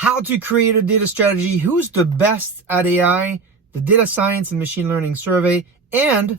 how to create a data strategy, who's the best at AI, the data science and machine learning survey, and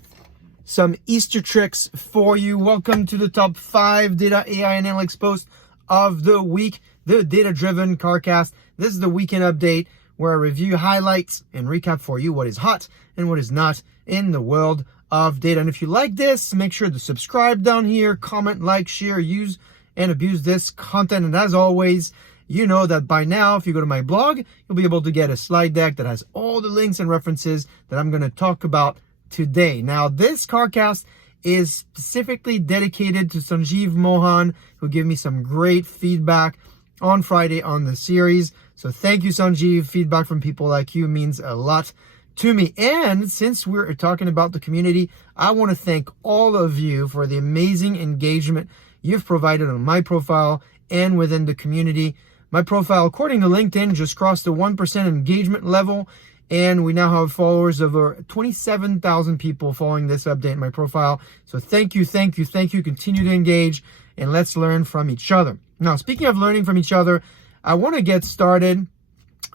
some Easter tricks for you. Welcome to the top 5 data AI analytics post of the week, the data-driven CarCast. This is the weekend update where I review highlights and recap for you what is hot and what is not in the world of data. And if you like this, make sure to subscribe down here, comment, like, share, use, and abuse this content. And as always, you know that by now, if you go to my blog, you'll be able to get a slide deck that has all the links and references that I'm going to talk about today. Now, this CarCast is specifically dedicated to Sanjeev Mohan, who gave me some great feedback on Friday on the series. So thank you, Sanjeev. Feedback from people like you means a lot to me. And since we're talking about the community, I want to thank all of you for the amazing engagement you've provided on my profile and within the community. My profile, according to LinkedIn, just crossed the 1% engagement level, and we now have followers of over 27,000 people following this update in my profile. So thank you. Continue to engage, and let's learn from each other. Now, speaking of learning from each other, I want to get started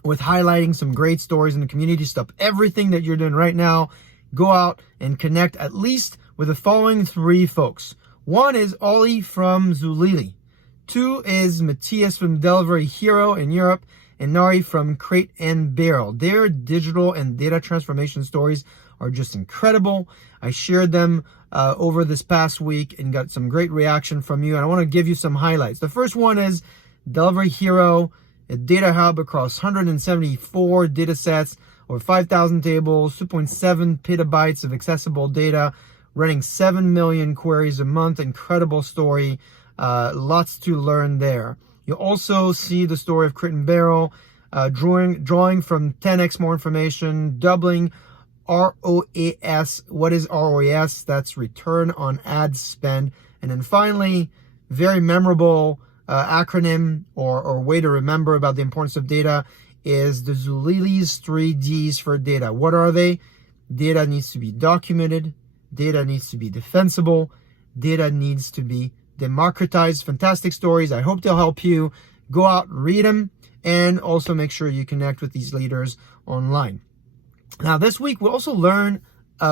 with highlighting some great stories in the community. Stop everything that you're doing right now. Go out and connect at least with the following 3 folks. 1 is Ollie from Zulily. 2 is Matthias from Delivery Hero in Europe, and Nari from Crate and Barrel. Their digital and data transformation stories are just incredible. I shared them over this past week and got some great reaction from you. And I want to give you some highlights. The first one is Delivery Hero, a data hub across 174 data sets, over 5,000 tables, 2.7 petabytes of accessible data, running 7 million queries a month. Incredible story. Lots to learn there. You also see the story of Crate and Barrel, drawing from 10x more information, doubling ROAS. What is ROAS? That's return on ad spend. And then finally, very memorable acronym or way to remember about the importance of data is the Zulily's 3 Ds for data. What are they? Data needs to be documented. Data needs to be defensible. Data needs to be democratized. Fantastic stories. I hope they'll help you. Go out, read them, and also make sure you connect with these leaders online. Now, this week, we'll also learn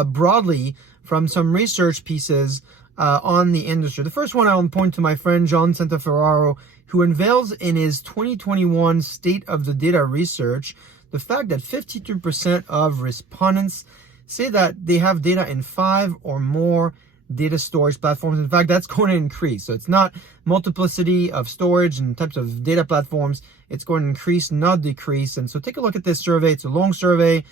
broadly from some research pieces on the industry. The first one I'll point to my friend John Santaferraro, who unveils in his 2021 State of the Data Research the fact that 52% of respondents say that they have data in 5 or more data storage platforms. In fact, that's going to increase. So it's not multiplicity of storage and types of data platforms. It's going to increase, not decrease. And so take a look at this survey. It's a long survey.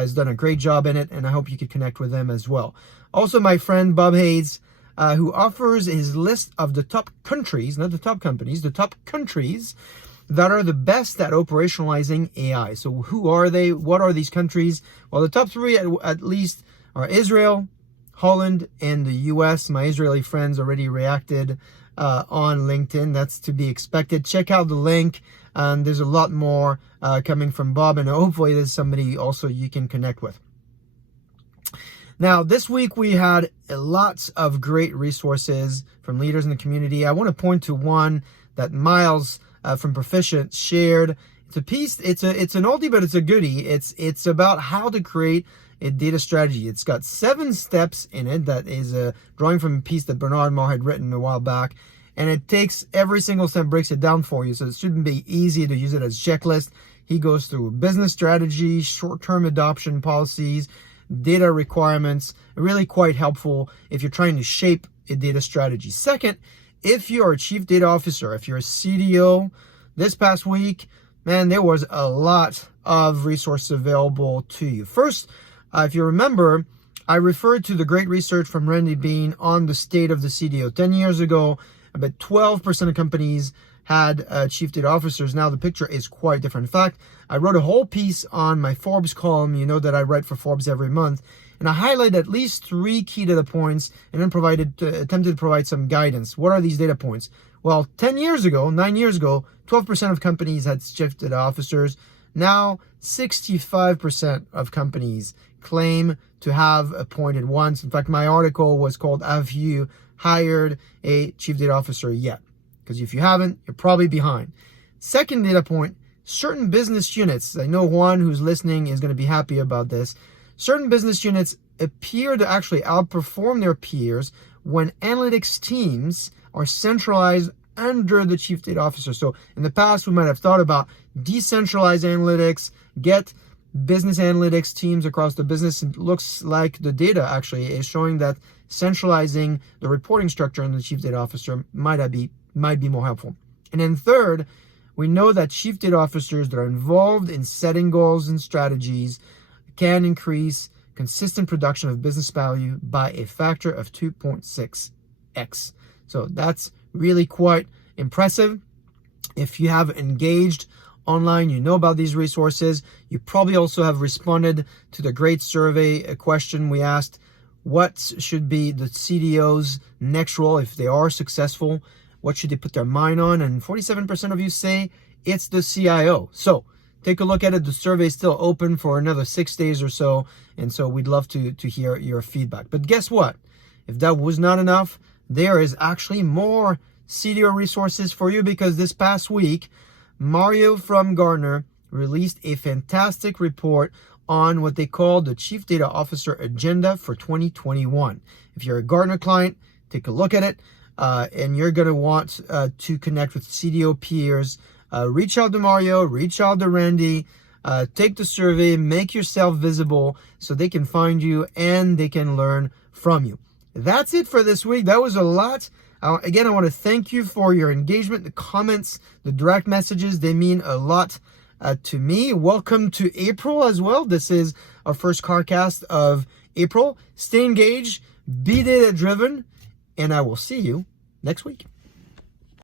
He's done a great job in it, and I hope you could connect with them as well. Also, my friend Bob Hayes, who offers his list of the top countries, not the top companies, the top countries that are the best at operationalizing AI. So who are they? What are these countries? Well, the top 3 at least are Israel, Holland, and the US. My Israeli friends already reacted on LinkedIn. That's to be expected. Check out the link. There's a lot more coming from Bob, and hopefully there's somebody also you can connect with. Now, this week we had lots of great resources from leaders in the community. I want to point to one that Miles from Proficient shared. It's a piece. It's an oldie, but it's a goodie. It's about how to create a data strategy. It's got 7 steps in it that is a drawing from a piece that Bernard Marr had written a while back, and it takes every single step, breaks it down for you, so it shouldn't be easy to use it as a checklist. He goes through business strategy, short-term adoption policies, data requirements. Really quite helpful if you're trying to shape a data strategy. Second, if you're a chief data officer, if you're a CDO, this past week, man, there was a lot of resources available to you. First, if you remember, I referred to the great research from Randy Bean on the state of the CDO. 10 years ago, about 12% of companies had chief data officers. Now the picture is quite different. In fact, I wrote a whole piece on my Forbes column. You know that I write for Forbes every month. And I highlighted at least 3 key data points and then attempted to provide some guidance. What are these data points? Well, 9 years ago, 12% of companies had chief data officers. Now, 65% of companies claim to have appointed once. In fact, my article was called, "Have You Hired a Chief Data Officer Yet?" Because if you haven't, you're probably behind. Second data point, certain business units, I know Juan who's listening is going to be happy about this, certain business units appear to actually outperform their peers when analytics teams are centralized under the chief data officer. So in the past, we might have thought about decentralized analytics, get business analytics teams across the business. It looks like the data actually is showing that centralizing the reporting structure in the chief data officer might be more helpful. And then third, we know that chief data officers that are involved in setting goals and strategies can increase consistent production of business value by a factor of 2.6x. So that's really quite impressive. If you have engaged online, you know about these resources. You probably also have responded to the great survey, a question we asked, what should be the CDO's next role if they are successful? What should they put their mind on? And 47% of you say it's the CIO. So take a look at it. The survey is still open for another 6 days or so. And so we'd love to hear your feedback. But guess what? If that was not enough, there is actually more CDO resources for you, because this past week, Mario from Gartner released a fantastic report on what they call the Chief Data Officer Agenda for 2021. If you're a Gartner client, take a look at it, and you're going to want to connect with CDO peers. Reach out to Mario, reach out to Randy, take the survey, make yourself visible so they can find you and they can learn from you. That's it for this week. That was a lot. Again, I want to thank you for your engagement, the comments, the direct messages. They mean a lot to me. Welcome to April as well. This is our first CarCast of April. Stay engaged, be data driven, and I will see you next week.